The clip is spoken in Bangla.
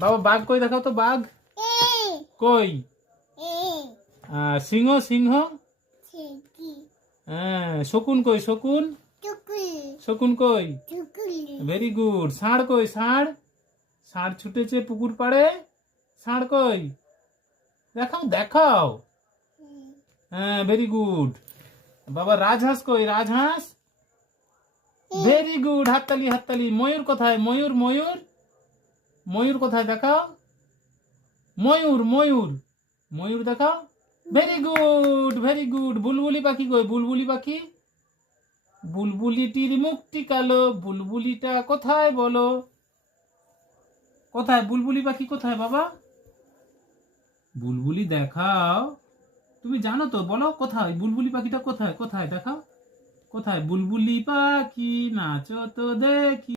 বাবা বাঘ কই দেখাও তো, বাঘ কই? সিংহ, সিংহ। হ্যাঁ, শকুন কই? শকুন, শকুন কই? Very good. ষাঁড় কই? ষাঁড়, ষাঁড় ছুটেছে পুকুর পাড়ে। ষাঁড় কই? দেখাও দেখাও। হ্যাঁ, ভেরি গুড। বাবা রাজহাঁস কই? রাজহাঁস, ভেরি গুড। হাততালি হাততালি। ময়ূর কোথায়? ময়ূর, ময়ূর, ময়ূর কোথায় দেখাও? ময়ূর, ময়ূর, ময়ূর দেখাও। Very good, very good. বুলবুলি পাখি কই? বুলবুলি পাখি, বুলবুলিটির মুখটি কালো, বুলবুলিটা কোথায় বলো? কোথায় বুলবুলি পাখি? কোথায় বাবা? বুলবুলি দেখাও। তুমি জানো তো, বলো কোথায় বুলবুলি পাখিটা? কোথায়, কোথায় দেখাও? কোথায় বুলবুলি পাখি? নাচো তো দেখি।